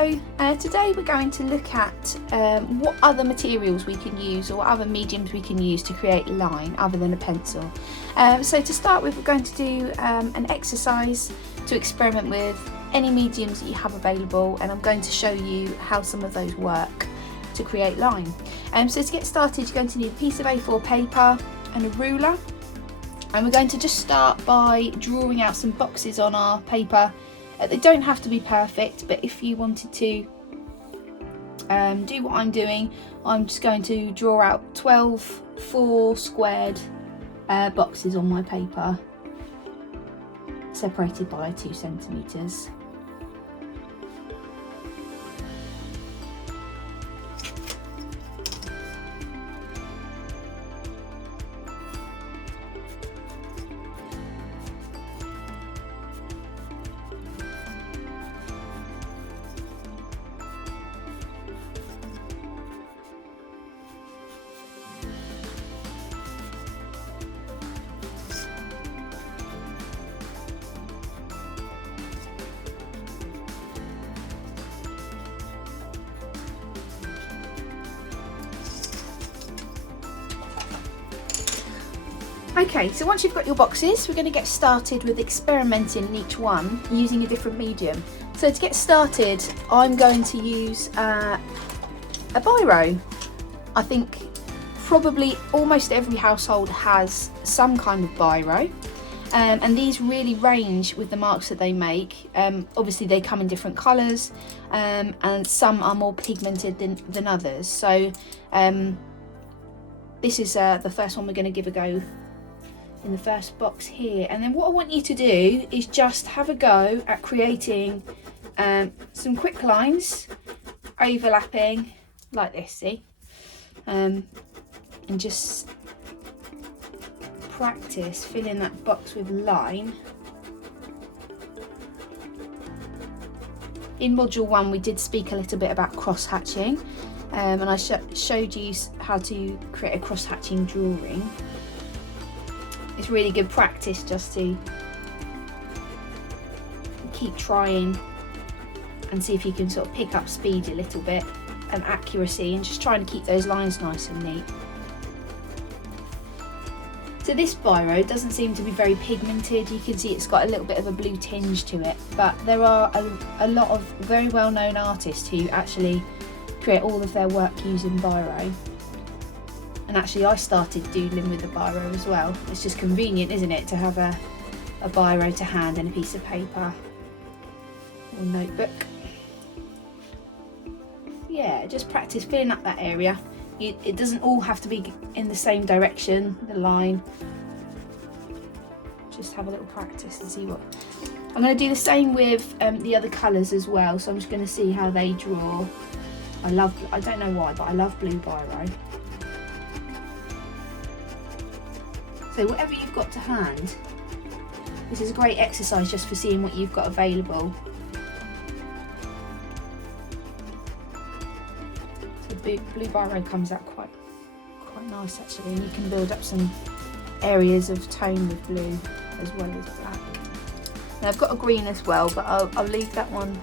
So today we're going to look at what other materials we can use or what other mediums we can use to create line other than a pencil. So to start with, we're going to do an exercise to experiment with any mediums that you have available, and I'm going to show you how some of those work to create line. So to get started, you're going to need a piece of A4 paper and a ruler, and we're going to just start by drawing out some boxes on our paper. They don't have to be perfect, but if you wanted to do what I'm doing, I'm just going to draw out 12 4 squared boxes on my paper, separated by 2 centimetres. Okay, so once you've got your boxes, we're going to get started with experimenting in each one using a different medium. So to get started, I'm going to use a biro. I think probably almost every household has some kind of biro, and these really range with the marks that they make. Obviously they come in different colours, and some are more pigmented than others. So this is the first one we're going to give a go in the first box here, and then what I want you to do is just have a go at creating some quick lines overlapping like this, see, and just practice filling that box with line. In module 1 we did speak a little bit about cross hatching, and I showed you how to create a cross hatching drawing. It's really good practice just to keep trying and see if you can sort of pick up speed a little bit and accuracy, and just trying to keep those lines nice and neat. So this biro doesn't seem to be very pigmented. You can see it's got a little bit of a blue tinge to it, but there are a lot of very well-known artists who actually create all of their work using biro. And actually I started doodling with the biro as well. It's just convenient, isn't it, to have a biro to hand and a piece of paper or notebook. Yeah, just practice filling up that area. It doesn't all have to be in the same direction, the line. Just have a little practice and see what. I'm going to do the same with the other colours as well, so I'm just going to see how they draw. I don't know why, but I love blue biro. So whatever you've got to hand, this is a great exercise just for seeing what you've got available. So blue biro comes out quite nice actually, and you can build up some areas of tone with blue as well as black. Now I've got a green as well, but I'll leave that one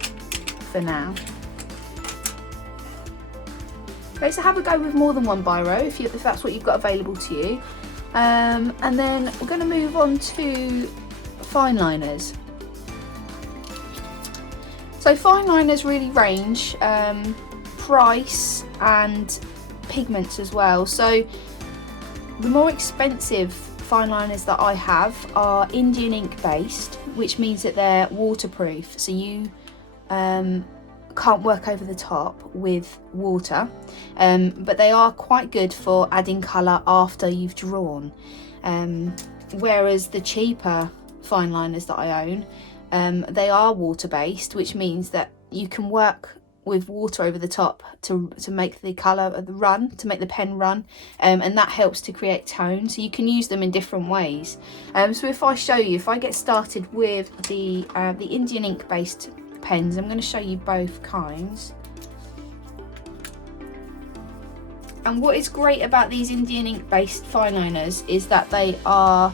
for now. Okay, so have a go with more than one biro if that's what you've got available to you. And then we're going to move on to fine liners. So fine liners really range price and pigments as well. So the more expensive fine liners that I have are Indian ink based, which means that they're waterproof, so you can't work over the top with water, but they are quite good for adding colour after you've drawn, whereas the cheaper fine liners that I own, they are water based, which means that you can work with water over the top to make the colour of the run, to make the pen run, and that helps to create tone. So you can use them in different ways. So if I show you, if I get started with the Indian ink based pens, I'm going to show you both kinds. And what is great about these Indian ink based fine liners is that they are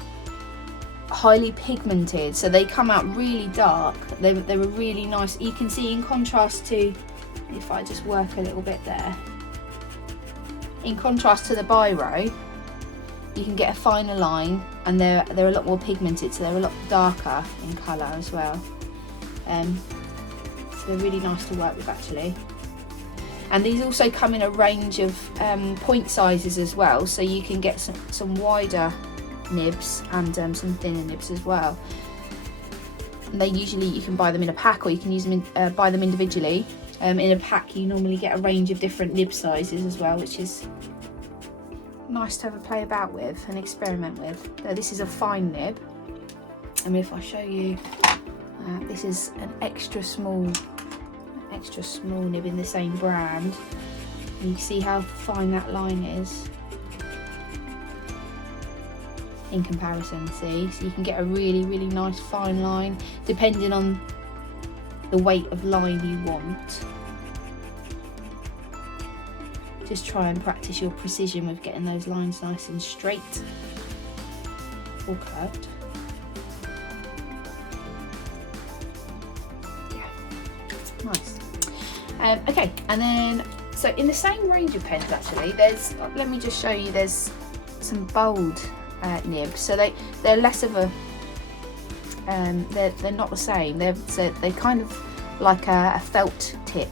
highly pigmented, so they come out really dark. They were really nice. You can see in contrast to if I just work a little bit there. In contrast to the biro, you can get a finer line, and they're a lot more pigmented, so they're a lot darker in colour as well. So they're really nice to work with actually. And these also come in a range of point sizes as well, so you can get some wider nibs and some thinner nibs as well. And they usually, you can buy them in a pack, or you can use them buy them individually. In a pack you normally get a range of different nib sizes as well, which is nice to have a play about with and experiment with. So this is a fine nib, and if I show you, this is an extra small nib in the same brand, and you can see how fine that line is in comparison. See, so you can get a really nice fine line depending on the weight of line you want. Just try and practice your precision with getting those lines nice and straight or curved. Yeah, nice. Okay, and then so in the same range of pens actually, there's, let me just show you, there's some bold nibs. So they're less of a they're not the same. They're kind of like a felt tip.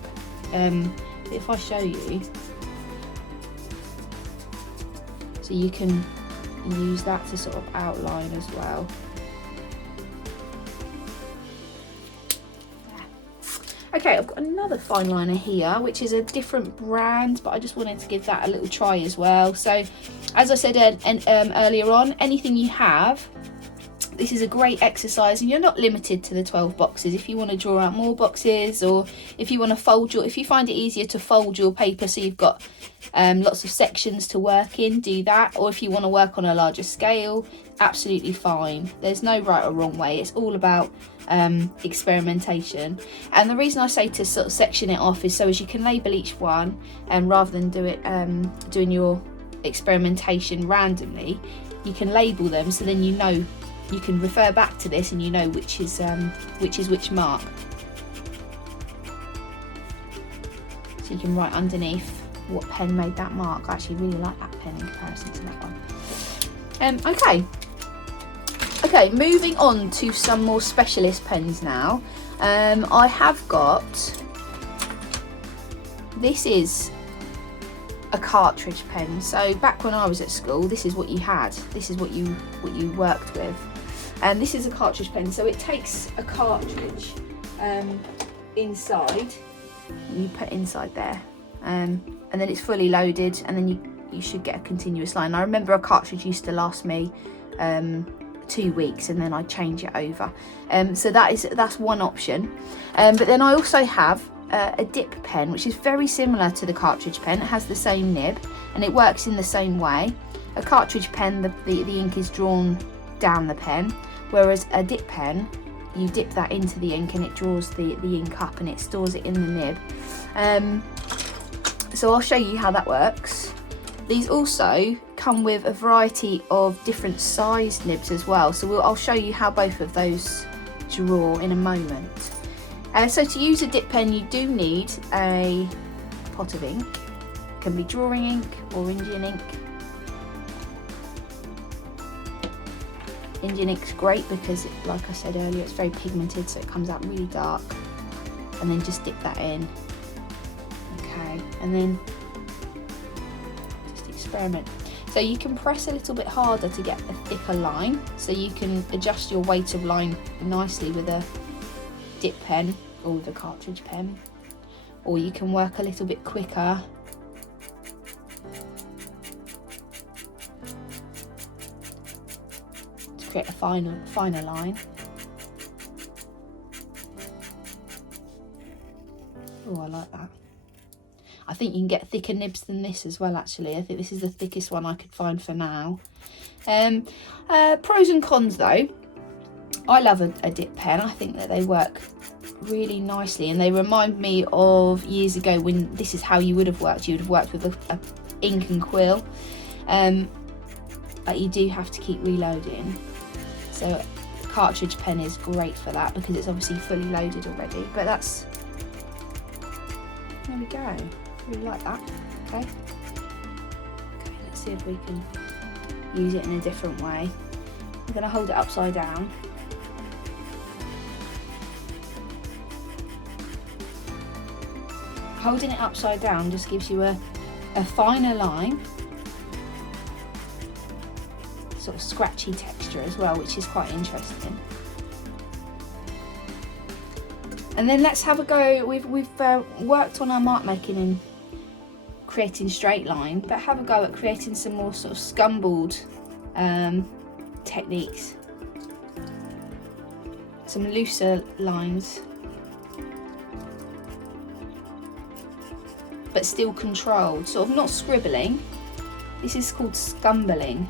If I show you, so you can use that to sort of outline as well. Okay, I've got another fine liner here, which is a different brand, but I just wanted to give that a little try as well. So, as I said earlier on, anything you have, this is a great exercise, and you're not limited to the 12 boxes. If you want to draw out more boxes, or if you want to fold if you find it easier to fold your paper so you've got lots of sections to work in, do that. Or if you want to work on a larger scale, absolutely fine. There's no right or wrong way. It's all about experimentation. And the reason I say to sort of section it off is so as you can label each one, and rather than doing your experimentation randomly, you can label them, so then you know, you can refer back to this and you know which is which mark. So you can write underneath what pen made that mark. I actually really like that pen in comparison to that one. Okay, moving on to some more specialist pens now. I have got, this is a cartridge pen. So back when I was at school, this is what you had. This is what you worked with. And this is a cartridge pen. So it takes a cartridge inside, and you put inside there, and then it's fully loaded, and then you should get a continuous line. I remember a cartridge used to last me 2 weeks, and then I'd change it over. So that's one option. But then I also have a dip pen, which is very similar to the cartridge pen. It has the same nib and it works in the same way. A cartridge pen, the ink is drawn down the pen, whereas a dip pen, you dip that into the ink and it draws the ink up and it stores it in the nib. So I'll show you how that works. These also come with a variety of different sized nibs as well, so I'll show you how both of those draw in a moment. So to use a dip pen, you do need a pot of ink. It can be drawing ink or Indian ink. Indian ink's great because, like I said earlier, it's very pigmented, so it comes out really dark. And then just dip that in. Okay, and then just experiment. So you can press a little bit harder to get a thicker line, so you can adjust your weight of line nicely with a dip pen or with a cartridge pen, or you can work a little bit quicker to create a finer line. Oh, I like that. I think you can get thicker nibs than this as well, actually. I think this is the thickest one I could find for now. Pros and cons though. I love a dip pen. I think that they work really nicely, and they remind me of years ago when this is how you would have worked. You would have worked with a ink and quill, but you do have to keep reloading. So a cartridge pen is great for that because it's obviously fully loaded already. But that's There we go. Really like that. Okay. Okay, let's see if we can use it in a different way. I'm going to hold it upside down. Holding it upside down just gives you a finer line, sort of scratchy texture as well, which is quite interesting. And then let's have a go. We've worked on our mark making and creating straight line, but have a go at creating some more sort of scumbled techniques, some looser lines, but still controlled, sort of not scribbling. This is called scumbling.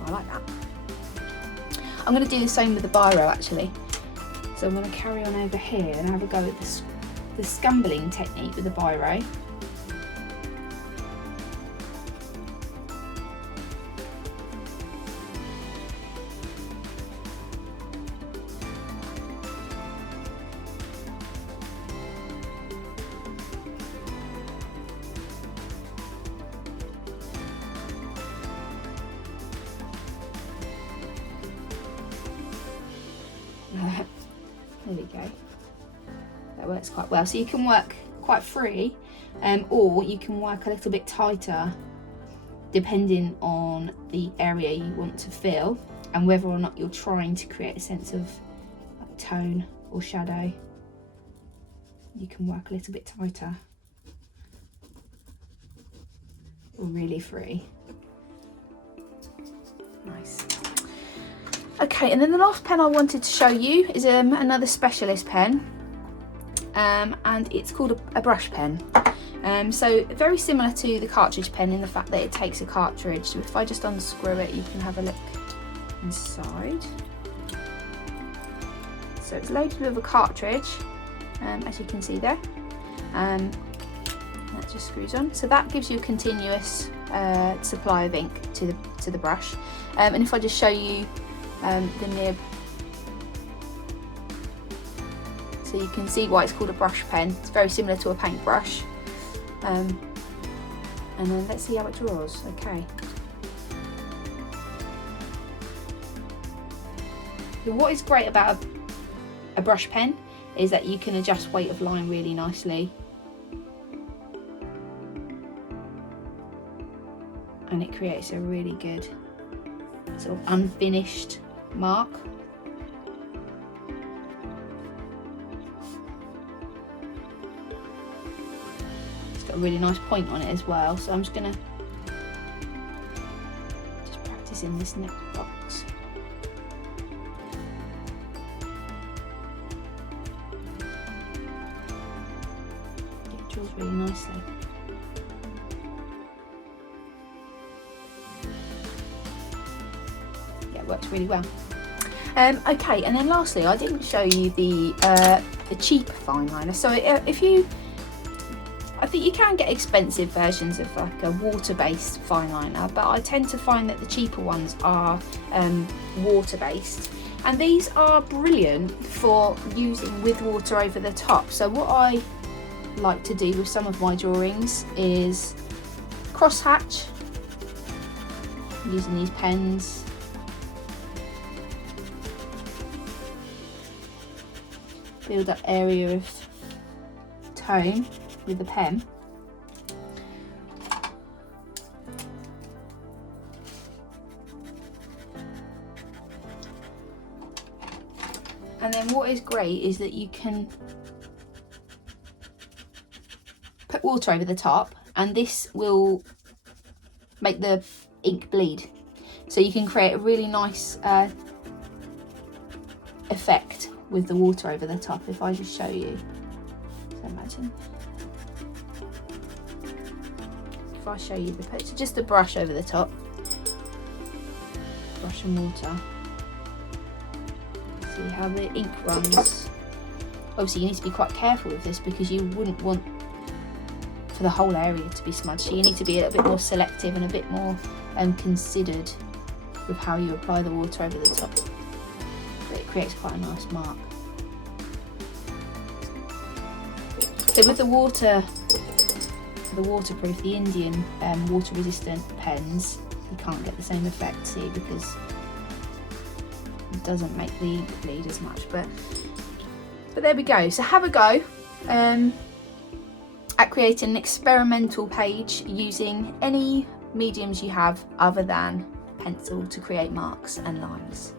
I like that. I'm going to do the same with the biro actually. So I'm going to carry on over here and have a go at the scumbling technique with the biro. There we go. That works quite well. So you can work quite free, or you can work a little bit tighter depending on the area you want to fill and whether or not you're trying to create a sense of tone or shadow. You can work a little bit tighter or really free. Nice. Okay, and then the last pen I wanted to show you is another specialist pen, and it's called a brush pen. So very similar to the cartridge pen in the fact that it takes a cartridge. So if I just unscrew it, you can have a look inside. So it's loaded with a cartridge, as you can see there. That just screws on. So that gives you a continuous supply of ink to the brush. And if I just show you the nib, so you can see why it's called a brush pen. It's very similar to a paintbrush. And then let's see how it draws. Okay. So what is great about a brush pen is that you can adjust weight of line really nicely. And it creates a really good sort of unfinished mark. It's got a really nice point on it as well, so I'm just gonna practice in this next box. It draws really nicely. Works really well. Okay, and then lastly, I didn't show you the cheap fine liner. So I think you can get expensive versions of like a water-based fine liner, but I tend to find that the cheaper ones are water-based, and these are brilliant for using with water over the top. So what I like to do with some of my drawings is crosshatch using these pens. Build up area of tone with the pen. And then what is great is that you can put water over the top, and this will make the ink bleed. So you can create a really nice effect with the water over the top. If I just show you, so imagine if I show you the picture, just a brush over the top, brush and water, see how the ink runs Obviously you need to be quite careful with this because you wouldn't want for the whole area to be smudged, so you need to be a little bit more selective and a bit more considered with how you apply the water over the top. But it creates quite a nice mark. So with the waterproof, the Indian water resistant pens, you can't get the same effect, see, because it doesn't make the ink bleed as much. But there we go. So have a go at creating an experimental page using any mediums you have other than pencil to create marks and lines.